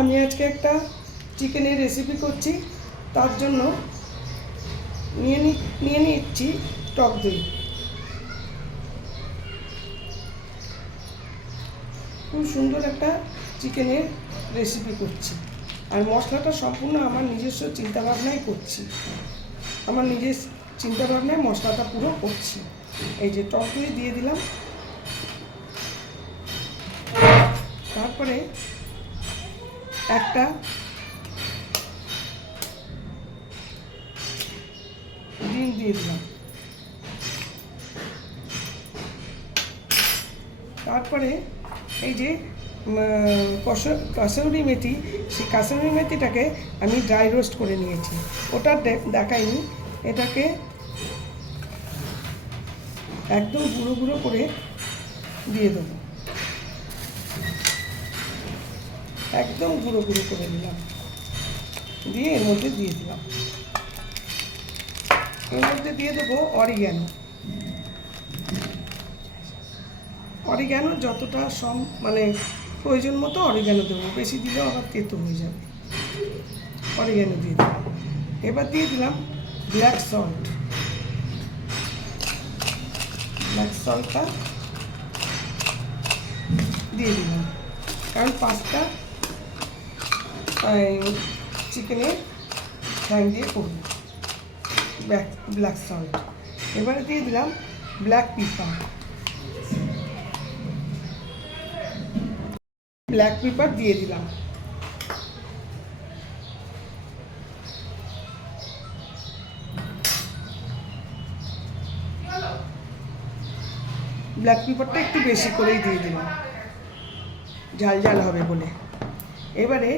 আমি আজকে একটা চিকেনের রেসিপি করছি। তার জন্য নিয়ে নিচ্ছি টক দই। খুব সুন্দর একটা চিকেনের রেসিপি করছি, আর মশলাটা সম্পূর্ণ আমার নিজস্ব চিন্তাভাবনায় করছি। আমার নিজের চিন্তাভাবনায় মশলাটা পুরো করছি। এই যে টক দই দিয়ে দিলাম, তারপরে একটা ডিম দিয়ে দিলাম, তারপরে এই যে কাসুরি মেথি, সেই কাসুরি মেথিটাকে আমি ড্রাই রোস্ট করে নিয়েছি, ওটা দেখাইনি। এটাকে একদম গুঁড়ো গুঁড়ো করে দিয়ে দেবো, একদম গুঁড়ো গুঁড়ো করে দিলাম, দিয়ে এর মধ্যে দিয়ে দিলাম। এর মধ্যে দিয়ে দেবো অরিগ্যানো। অরিগ্যানো যতটা মানে প্রয়োজন মতো অরিগ্যানো দেবো, বেশি দিলেও আবার তেতো হয়ে যাবে। অরিগ্যানো দিয়ে দেবো। এবার দিয়ে দিলাম ব্ল্যাক সল্ট। ব্ল্যাক সল্টটা দিয়ে দিলাম, কারণ 5টা চিকেনের ঠ্যাং দিয়ে করবো ব্ল্যাক সল্ট। এবারে দিয়ে দিলাম ব্ল্যাক পেপার। ব্ল্যাক পেপার দিয়ে দিলাম। ব্ল্যাক পেপারটা একটু বেশি করেই দিয়ে দিলাম, ঝাল ঝাল হবে বলে। এবারে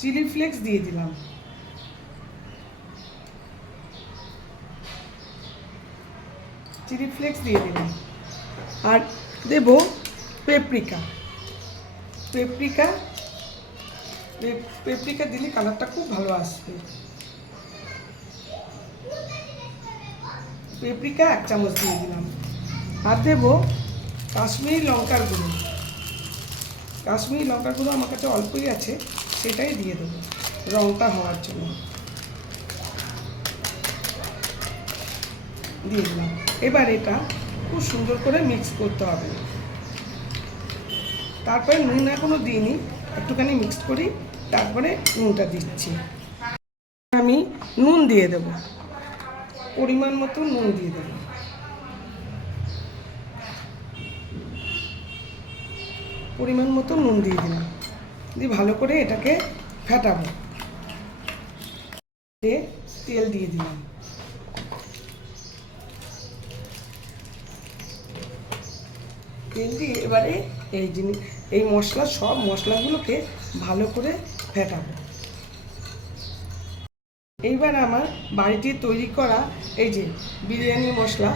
চিলি ফ্লেক্স দিয়ে দিলাম, চিলি ফ্লেক্স দিয়ে দিলাম। আর দেব পেপরিকা। পেপরিকা দিলে কালারটা খুব ভালো আসবে। পেপরিকা 1 চামচ দিয়ে দিলাম। আর দেব কাশ্মীরি লঙ্কার গুঁড়ো। কাশ্মীরি লঙ্কার গুঁড়ো আমার কাছে অল্পই আছে, সেটাই দিয়ে দেবো রঙটা হওয়ার জন্য। দিয়ে দিলাম। এবার এটা খুব সুন্দর করে মিক্স করতে হবে। তারপরে নুন এখনও দিইনি, একটুখানি মিক্স করি, তারপরে নুনটা দিচ্ছি। আমি নুন দিয়ে দেব, পরিমাণ মতো নুন দিয়ে দেব। পরিমাণ মতো নুন দিয়ে দিলাম, দিয়ে ভালো করে এটাকে ফেটাবো। তেল দিয়ে দিলাম। তেল দিয়ে এবারে এই মশলা, সব মশলাগুলোকে ভালো করে ফেটাবো। এইবার আমার বাড়িতে তৈরি করা এই যে বিরিয়ানি মশলা,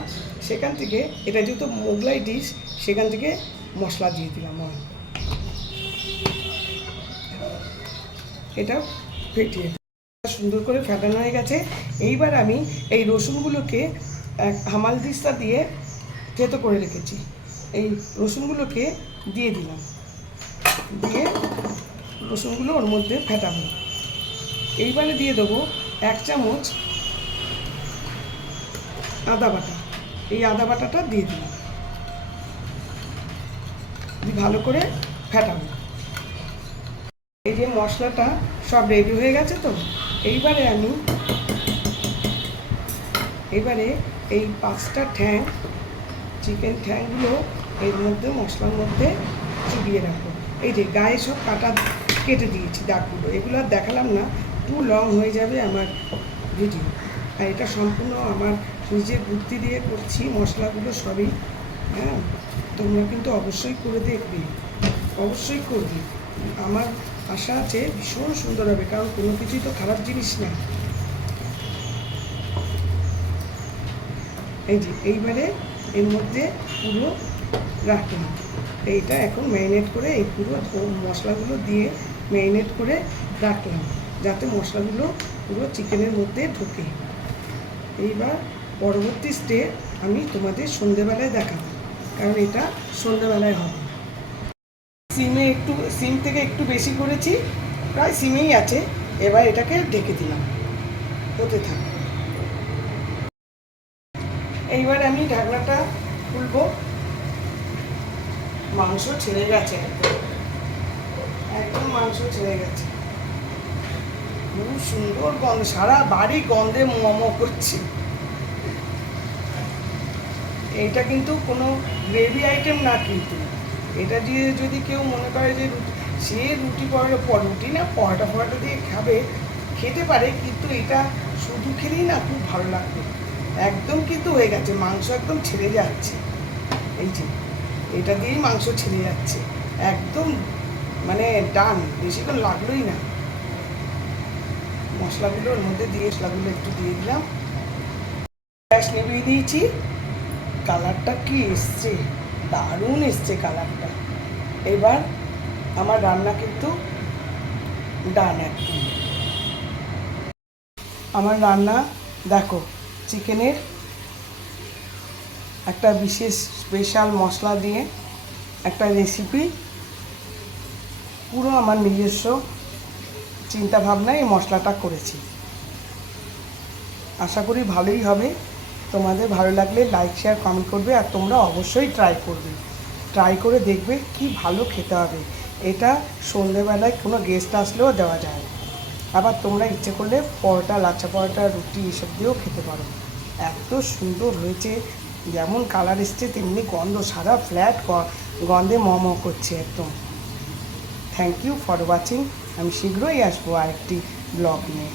সেখান থেকে, এটা যেহেতু মোগলাই ডিশ, সেখান থেকে মশলা দিয়ে দিলাম। এটা ফেটিয়ে সুন্দর করে ফেটানো হয়ে গেছে। এইবার আমি এই রসুনগুলোকে হামাল দিস্তা দিয়ে থেতো করে রেখেছি, এই রসুনগুলোকে দিয়ে দিলাম, দিয়ে রসুনগুলো ওর মধ্যে ফেটাবো। এইবারে দিয়ে দেবো 1 চামচ আদা বাটা। এই আদা বাটাটা দিয়ে দিলাম, ভালো করে ফেটাবো। এই যে মশলাটা সব রেডি হয়ে গেছে তো, এইবারে এই 5টা ঠ্যাং, চিকেন ঠ্যাংগুলো এর মধ্যে, মশলার মধ্যে চুবিয়ে রাখবো। এই যে গায়ে সব কাটা কেটে দিয়েছি দাগগুলো, এগুলো আর দেখালাম না, টু লং হয়ে যাবে আমার ভিডিও। আর এটা সম্পূর্ণ আমার নিজের বুদ্ধি দিয়ে করছি, মশলাগুলো সবই। হ্যাঁ, তোমরা কিন্তু অবশ্যই করে দেখবে, অবশ্যই করবে। আমার আশা আছে ভীষণ সুন্দর হবে, কারণ কোনো কিছুই তো খারাপ জিনিস না। এই যে এইবারে এর মধ্যে পুরো রাখলাম। এইটা এখন ম্যারিনেট করে, এই পুরো মশলাগুলো দিয়ে ম্যারিনেট করে রাখলাম, যাতে মশলাগুলো পুরো চিকেনের মধ্যে ঢোকে। এইবার পরবর্তী স্টেপ আমি তোমাদের সন্ধেবেলায় দেখাবো, কারণ এটা সন্ধেবেলায় হবে। সিম থেকে একটু বেশি করেছি, প্রায় সিমেই আছে। এবার এটাকে ঢেকে দিলাম, হতে থাক। এইবার আমি ঢাকনাটা খুলবো। মাংস ছেড়ে গেছে, একদম মাংস ছেড়ে গেছে। খুব সুন্দর গন্ধ, সারা বাড়ি গন্ধে মম করছে। এইটা কিন্তু কোনো গ্রেভি আইটেম না, কিন্তু এটা দিয়ে যদি কেউ মনে করে যে সে রুটি রুটি না পরোটা দিয়ে খেতে পারে, কিন্তু এটা শুধু খেলেই না খুব ভালো লাগবে। একদম কিন্তু হয়ে গেছে, মাংস একদম ছেড়ে যাচ্ছে। এই যে এটা দিয়েই মাংস ছেড়ে যাচ্ছে একদম, মানে ডান, বেশিক্ষণ লাগলোই না। মশলাগুলোর মধ্যে দিয়ে মশলাগুলো একটু দিয়ে দিলাম, গ্যাস নেভিয়ে দিয়েছি। কালারটা কি এসছে, দারুণ এসছে কালারটা। এবার আমার রান্না কিন্তু ডান একদম। আমার রান্না দেখো, চিকেনের একটা বিশেষ স্পেশাল মশলা দিয়ে একটা রেসিপি, পুরো আমার নিজস্ব চিন্তাভাবনায় এই মশলাটা করেছি। আশা করি ভালোই হবে। তোমাদের ভালো লাগলে লাইক শেয়ার কমেন্ট করবে, আর তোমরা অবশ্যই ট্রাই করে দেখবে কি ভালো খেতে হবে। এটা সন্ধেবেলায় কোনো গেস্ট আসলেও দেওয়া যায়। আবার তোমরা ইচ্ছে করলে পরোটা, লাচ্ছা পরোটা, রুটি এসব দিয়েও খেতে পারো। এত সুন্দর হয়েছে, যেমন কালার এসছে তেমনি গন্ধ, সারা ফ্ল্যাট গন্ধে ম করছে একদম। Thank you for watching. আমি শীঘ্রই আসবো আরেকটি ব্লগ নিয়ে।